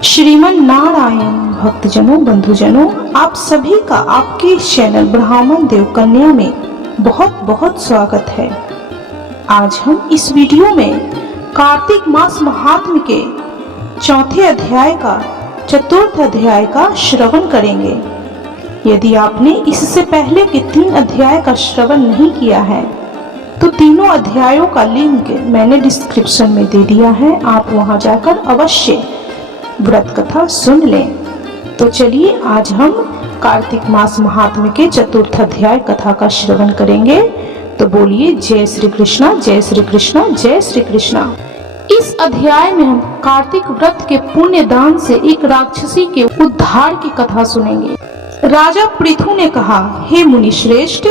श्रीमन नारायण भक्तजनों, बंधुजनों, आप सभी का आपके इस चैनल ब्राह्मण देव कन्या में बहुत बहुत स्वागत है। आज हम इस वीडियो में कार्तिक मास महात्म्य के चौथे अध्याय का चतुर्थ अध्याय का श्रवण करेंगे। यदि आपने इससे पहले के 3 अध्याय का श्रवण नहीं किया है तो तीनों अध्यायों का लिंक मैंने डिस्क्रिप्शन में दे दिया है, आप वहां जाकर अवश्य व्रत कथा सुन लें। तो चलिए आज हम कार्तिक मास महात्म्य के चतुर्थ अध्याय कथा का श्रवण करेंगे। तो बोलिए जय श्री कृष्णा, जय श्री कृष्णा, जय श्री कृष्णा। इस अध्याय में हम कार्तिक व्रत के पुण्य दान से एक राक्षसी के उद्धार की कथा सुनेंगे। राजा पृथु ने कहा, हे मुनि श्रेष्ठ,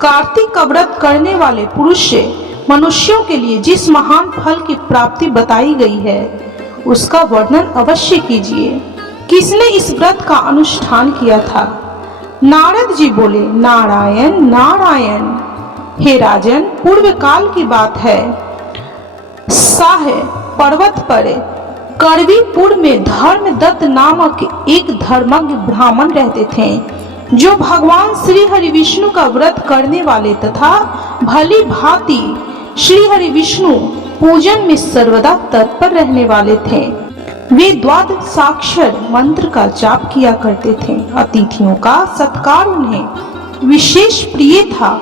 कार्तिक का व्रत करने वाले पुरुष से मनुष्यों के लिए जिस महान फल की प्राप्ति बताई गई है उसका वर्णन अवश्य कीजिए। किसने इस व्रत का अनुष्ठान किया था? नारद जी बोले, नारायण नारायण। हे राजन, पूर्व काल की बात है। साह पर्वत पर करवीपुर में धर्मदत्त नामक एक धर्मज्ञ ब्राह्मण रहते थे, जो भगवान श्री हरि विष्णु का व्रत करने वाले तथा भली भांति श्री हरि विष्णु पूजन में सर्वदा तत्पर रहने वाले थे। वे द्वादशाक्षर मंत्र का जाप किया करते थे। अतिथियों का सत्कार उन्हें विशेष प्रिय था।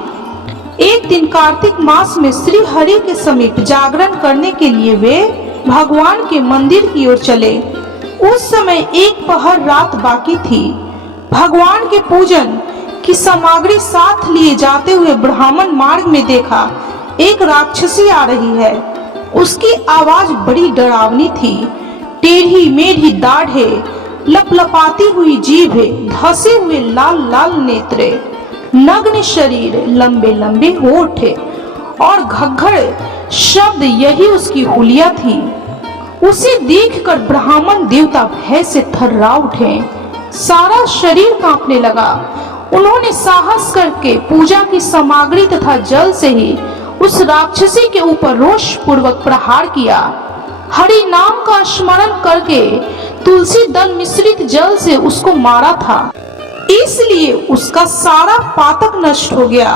एक दिन कार्तिक मास में श्री हरि के समीप जागरण करने के लिए वे भगवान के मंदिर की ओर चले। उस समय एक पहर रात बाकी थी। भगवान के पूजन की सामग्री साथ लिए जाते हुए ब्राह्मण मार्ग में देखा एक राक्षसी आ रही है। उसकी आवाज बड़ी डरावनी थी। टेढ़ी मेढ़ी दाढ़े, लपलपाती हुई जीभे, धसे हुए लाल लाल नेत्रे, नग्न शरीर, लंबे लंबे होठ और घग्घर शब्द, यही उसकी हुलिया थी। उसे देखकर ब्राह्मण देवता भय से थर्रा उठे। सारा शरीर कांपने लगा। उन्होंने साहस करके पूजा की सामग्री तथा जल से ही उस राक्षसी के ऊपर रोष पूर्वक प्रहार किया। हरि नाम का स्मरण करके तुलसी दल मिश्रित जल से उसको मारा था, इसलिए उसका सारा पातक नष्ट हो गया।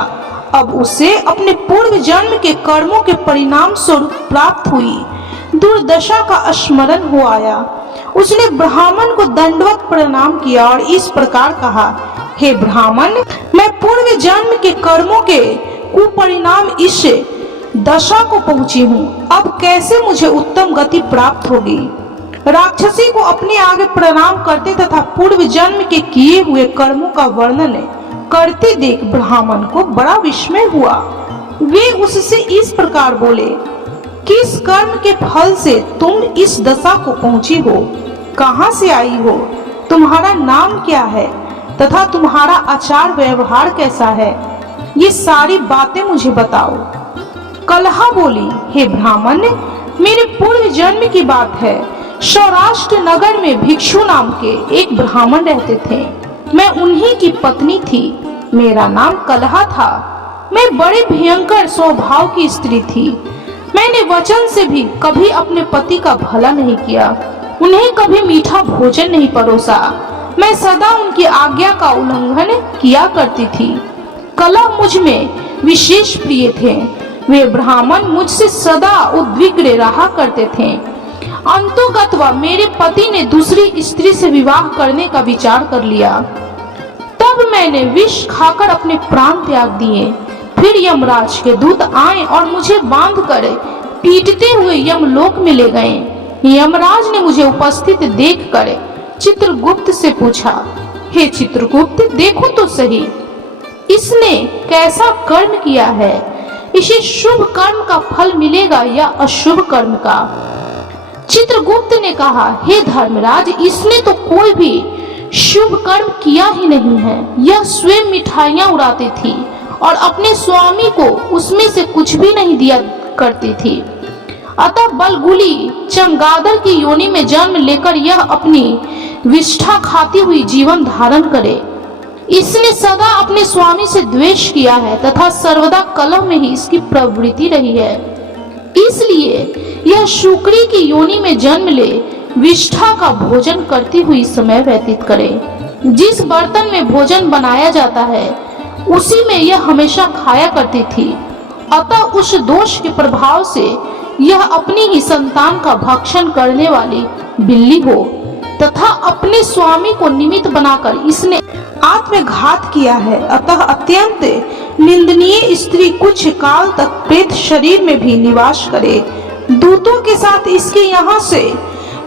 अब उसे अपने पूर्व जन्म के कर्मों के परिणाम स्वरूप प्राप्त हुई दुर्दशा का स्मरण हो आया। उसने ब्राह्मण को दंडवत प्रणाम किया और इस प्रकार कहा, हे ब्राह्मण, मैं पूर्व जन्म के कर्मों के कुपरिणाम इस दशा को पहुंची हूँ। अब कैसे मुझे उत्तम गति प्राप्त होगी? राक्षसी को अपने आगे प्रणाम करते तथा पूर्व जन्म के किए हुए कर्मों का वर्णन करते देख ब्राह्मण को बड़ा विस्मय हुआ। वे उससे इस प्रकार बोले, किस कर्म के फल से तुम इस दशा को पहुंची हो? कहाँ से आई हो? तुम्हारा नाम क्या है तथा तुम्हारा आचार व्यवहार कैसा है? ये सारी बातें मुझे बताओ। कलहा बोली, हे ब्राह्मण, मेरे पूर्व जन्म की बात है। सौराष्ट्र नगर में भिक्षु नाम के एक ब्राह्मण रहते थे। मैं उन्हीं की पत्नी थी। मेरा नाम कलहा था। मैं बड़े भयंकर स्वभाव की स्त्री थी। मैंने वचन से भी कभी अपने पति का भला नहीं किया, उन्हें कभी मीठा भोजन नहीं परोसा। मैं सदा उनकी आज्ञा का उल्लंघन किया करती थी। कलह मुझ में विशेष प्रिय थे। वे ब्राह्मण मुझसे सदा उद्विग्न रहा करते थे। अंतोगत्वा मेरे पति ने दूसरी स्त्री से विवाह करने का विचार कर लिया। तब मैंने विष खाकर अपने प्राण त्याग दिए। फिर यमराज के दूत आए और मुझे बांधकर पीटते हुए यमलोक में ले गए। यमराज ने मुझे उपस्थित देखकर चित्रगुप्त से पूछा, हे चित्रगुप्त, देखो तो सही, इसने कैसा कर्म किया है? इसे शुभ कर्म का फल मिलेगा या अशुभ कर्म का? चित्रगुप्त ने कहा, हे धर्मराज, इसने तो कोई भी शुभ कर्म किया ही नहीं है। यह स्वयं मिठाइयां उड़ाती थी और अपने स्वामी को उसमें से कुछ भी नहीं दिया करती थी। अतः बलगुली चमगादड़ की योनि में जन्म लेकर यह अपनी विष्ठा खाती हुई जीवन धारण करे। इसने सदा अपने स्वामी से द्वेष किया है तथा सर्वदा कलह में ही इसकी प्रवृत्ति रही है। इसलिए यह शुक्री की योनि में जन्म ले विष्ठा का भोजन करती हुई समय व्यतीत करे। जिस बर्तन में भोजन बनाया जाता है उसी में यह हमेशा खाया करती थी। अतः उस दोष के प्रभाव से यह अपनी ही संतान का भक्षण करने वाली बिल्ली हो तथा अपने स्वामी को निमित्त बनाकर इसने आत्मघात किया है। अतः अत्यंत निंदनीय स्त्री कुछ काल तक प्रेत शरीर में भी निवास करे। दूतों के साथ इसके यहाँ से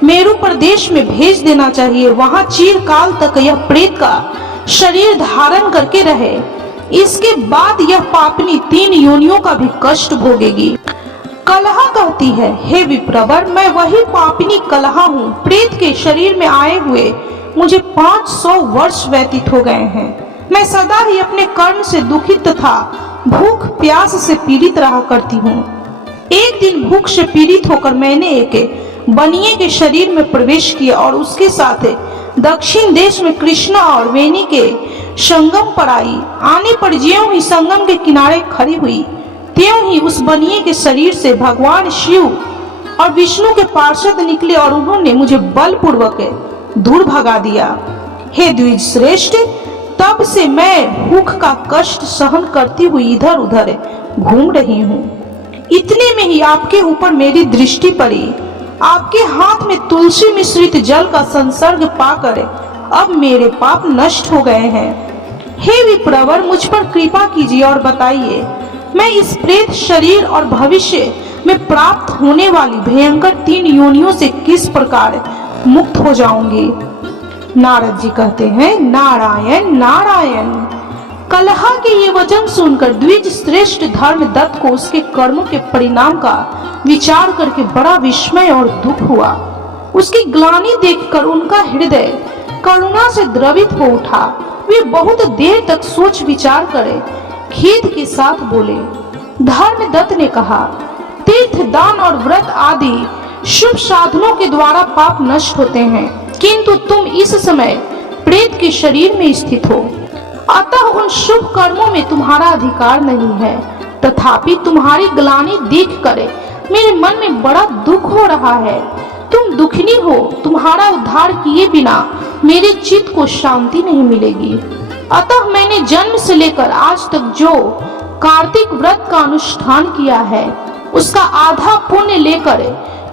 मेरु प्रदेश में भेज देना चाहिए। वहाँ चिरकाल तक यह प्रेत का शरीर धारण करके रहे। इसके बाद यह पापनी 3 योनियों का भी कष्ट भोगेगी। कलहा कहती है, हे विप्रवर, मैं वही पापनी कलहा हूँ। प्रेत के शरीर में आए हुए मुझे 500 वर्ष व्यतीत हो गए हैं। मैं सदा ही अपने कर्म से दुखित तथा भूख प्यास से पीड़ित रहा करती हूँ। एक दिन भूख से पीड़ित होकर मैंने एक बनिए के शरीर में प्रवेश किया और उसके साथ दक्षिण देश में कृष्णा और वेणी के संगम पर आई। आने पर ज्यों ही संगम के किनारे खड़ी हुई त्यों ही उस बनिए के शरीर से भगवान शिव और विष्णु के पार्षद निकले और उन्होंने मुझे बलपूर्वक दूर भगा दिया। हे द्विज श्रेष्ठ, तब से मैं भूख का कष्ट सहन करती हुई इधर उधर घूम रही हूँ। इतने में ही आपके ऊपर मेरी दृष्टि पड़ी। आपके हाथ में तुलसी मिश्रित जल का संसर्ग पाकर अब मेरे पाप नष्ट हो गए हैं। हे विप्रवर, मुझ पर कृपा कीजिए और बताइए, मैं इस प्रेत शरीर और भविष्य में प्राप्त होने वाली भयंकर 3 योनियों से किस प्रकार मुक्त हो जाऊंगी। नारद जी कहते हैं, नारायण नारायण। कलहा के ये वचन सुनकर द्विज श्रेष्ठ धर्मदत्त को उसके कर्मों के परिणाम का विचार करके बड़ा विस्मय और दुख हुआ। उसकी ग्लानि देखकर उनका हृदय करुणा से द्रवित हो उठा। वे बहुत देर तक सोच विचार करे खेद के साथ बोले। धर्मदत्त ने कहा, तीर्थ दान और व्रत आदि शुभ साधनों के द्वारा पाप नष्ट होते हैं, किंतु तुम इस समय प्रेत के शरीर में स्थित हो, अतः उन शुभ कर्मों में तुम्हारा अधिकार नहीं है। तथापि तुम्हारी ग्लानि देखकर मेरे मन में बड़ा दुख हो रहा है। तुम दुखनी हो, तुम्हारा उद्धार किए बिना मेरे चित्त को शांति नहीं मिलेगी। अतः मैंने जन्म से लेकर आज तक जो कार्तिक व्रत का अनुष्ठान किया है उसका आधा पुण्य लेकर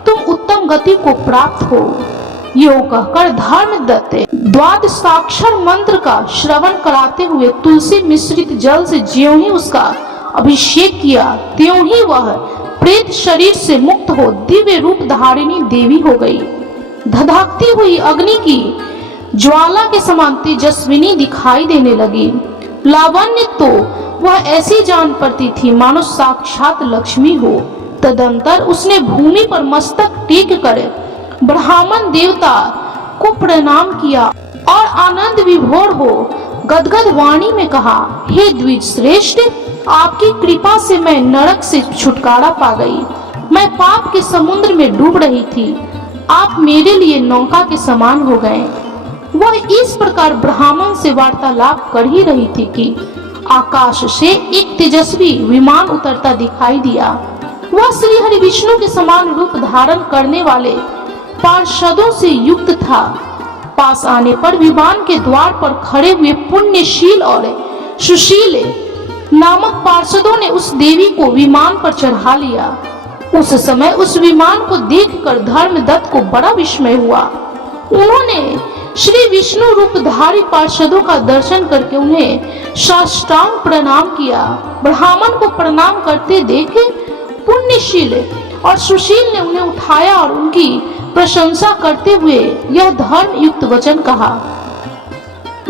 तुम उत्तम गति को प्राप्त हो। यो कहकर धर्मदत्त द्वादशाक्षर मंत्र का श्रवण कराते हुए तुलसी मिश्रित जल से ज्यों ही उसका अभिषेक किया त्यों ही वह प्रेत शरीर से मुक्त हो दिव्य रूप धारिणी देवी हो गई। धधकती हुई अग्नि की ज्वाला के समान तेजस्विनी दिखाई देने लगी। लावण्य तो वह ऐसी जान पड़ती थी मानो साक्षात लक्ष्मी हो। तदंतर उसने भूमि पर मस्तक टेक कर ब्राह्मण देवता को प्रणाम किया और आनंद विभोर हो गदगद वाणी में कहा, हे द्विज श्रेष्ठ, आपकी कृपा से मैं नरक से छुटकारा पा गई। मैं पाप के समुद्र में डूब रही थी, आप मेरे लिए नौका के समान हो गए। वह इस प्रकार ब्राह्मण से वार्तालाप कर ही रही थी कि आकाश से एक तेजस्वी विमान उतरता दिखाई दिया। वह श्री हरि विष्णु के समान रूप धारण करने वाले पार्षदों से युक्त था। पास आने पर विमान के द्वार पर खड़े हुए पुण्यशील और सुशील नामक पार्षदों ने उस देवी को विमान पर चढ़ा लिया। उस समय उस विमान को देखकर धर्मदत्त को बड़ा विस्मय हुआ। उन्होंने श्री विष्णु रूपधारी पार्षदों का दर्शन करके उन्हें साष्टांग प्रणाम किया। ब्राह्मण को प्रणाम करते देखे पुण्यशील और सुशील ने उन्हें उठाया और उनकी प्रशंसा करते हुए यह धर्म युक्त वचन कहा।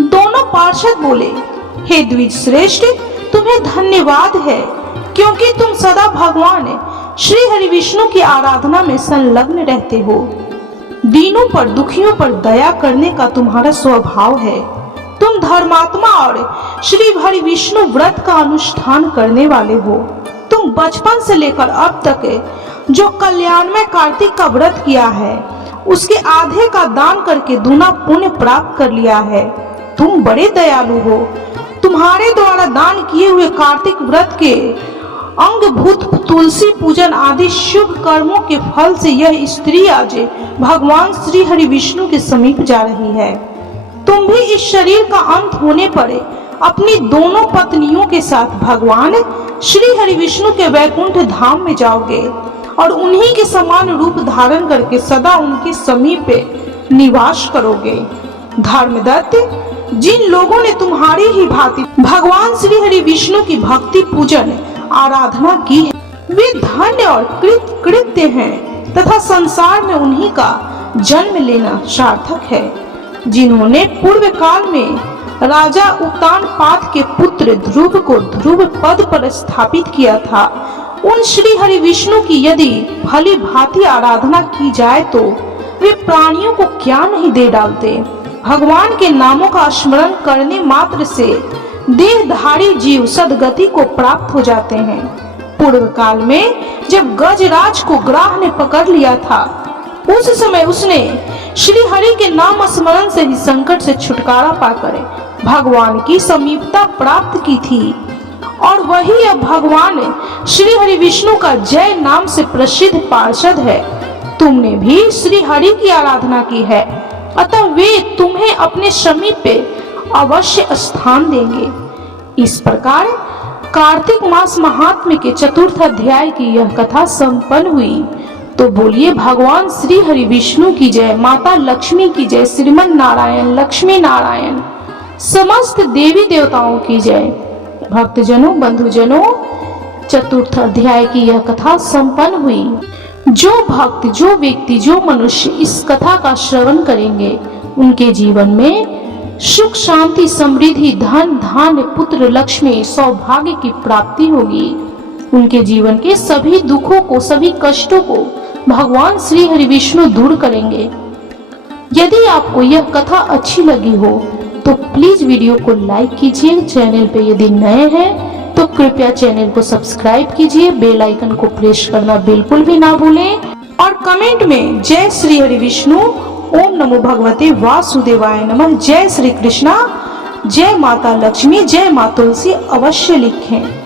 दोनों पार्षद बोले, हे द्विज श्रेष्ठ, तुम्हें धन्यवाद है क्योंकि तुम सदा भगवान श्री हरि विष्णु की आराधना में संलग्न रहते हो। दीनों पर दुखियों पर दया करने का तुम्हारा स्वभाव है। तुम धर्मात्मा और श्री हरि विष्णु व्रत का अनुष्ठान करने वाले हो। तुम बचपन से लेकर अब तक जो कल्याणमय कार्तिक का व्रत किया है उसके आधे का दान करके दूना पुण्य प्राप्त कर लिया है। तुम बड़े दयालु हो। तुम्हारे द्वारा दान किए हुए कार्तिक व्रत के अंगभूत तुलसी पूजन आदि शुभ कर्मों के फल से यह स्त्री आज भगवान श्री हरि विष्णु के समीप जा रही है। तुम भी इस शरीर का अंत होने पर अपनी दोनों पत्नियों के साथ भगवान श्री हरि विष्णु के वैकुंठ धाम में जाओगे और उन्हीं के समान रूप धारण करके सदा उनके समीप निवास करोगे। धर्मदत्त, जिन लोगों ने तुम्हारी ही भांति भगवान श्री हरि विष्णु की भक्ति पूजन आराधना की है, वे धन्य और कृत्य हैं तथा संसार में उन्हीं का जन्म लेना सार्थक है। जिन्होंने पूर्व काल में राजा उत्तानपाद के पुत्र ध्रुव को ध्रुव पद पर स्थापित किया था, उन श्री हरि विष्णु की यदि भली भांति आराधना की जाए तो वे प्राणियों को क्या नहीं दे डालते। भगवान के नामों का स्मरण करने मात्र से देहधारी जीव सदगति को प्राप्त हो जाते हैं। पूर्व काल में जब गजराज को ग्राह ने पकड़ लिया था, उस समय उसने श्री हरि के नाम स्मरण से ही संकट से छुटकारा पाकर भगवान की समीपता प्राप्त की थी और वही अब भगवान श्री हरि विष्णु का जय नाम से प्रसिद्ध पार्षद है। तुमने भी श्री हरि की आराधना की है, अतः वे तुम्हें अपने समीप पे अवश्य स्थान देंगे। इस प्रकार कार्तिक मास महात्म्य के चतुर्थ अध्याय की यह कथा संपन्न हुई। तो बोलिए भगवान श्री हरि विष्णु की जय, माता लक्ष्मी की जय, श्रीमन नारायण लक्ष्मी नारायण समस्त देवी देवताओं की जय। भक्तजनों, बंधुजनों, चतुर्थ अध्याय की यह कथा संपन्न हुई। जो भक्त, जो व्यक्ति, जो मनुष्य इस कथा का श्रवण करेंगे, उनके जीवन में सुख, शांति, समृद्धि, धन, धान्य, पुत्र, लक्ष्मी, सौभाग्य की प्राप्ति होगी। उनके जीवन के सभी दुखों को, सभी कष्टों को भगवान श्री हरि विष्णु दूर करेंगे। यदि आपको यह कथा अच्छी लगी हो तो प्लीज वीडियो को लाइक कीजिए। चैनल पे यदि नए हैं तो कृपया चैनल को सब्सक्राइब कीजिए, बेल आइकन को प्रेस करना बिल्कुल भी ना भूलें और कमेंट में जय श्री हरि विष्णु, ओम नमो भगवते वासुदेवाय नमः, जय श्री कृष्णा, जय माता लक्ष्मी, जय माँ तुलसी अवश्य लिखें।